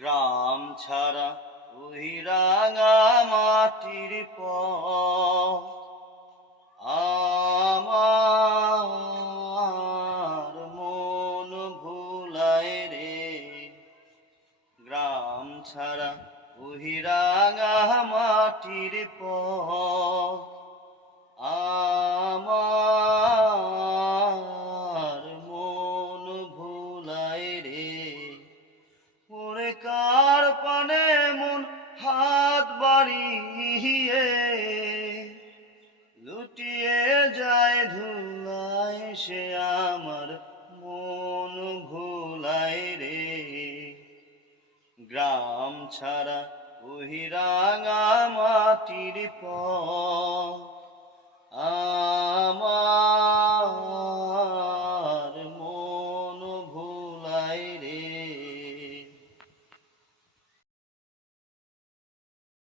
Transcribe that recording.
গ্রাম ছাড়া ওই রাঙা মাটির পথ আমার মন ভুলায় রে। গ্রাম ছাড়া ওই রাঙা মাটির পথ আমার মন ভুলায় রে। ওরে কার পানে মন হাত বাড়িয়ে লুটিয়ে যায় ধুলায়, সে আমার মন ভুলায় রে। গ্রাম ছাড়া ওই রাঙা মাটির পথ আমার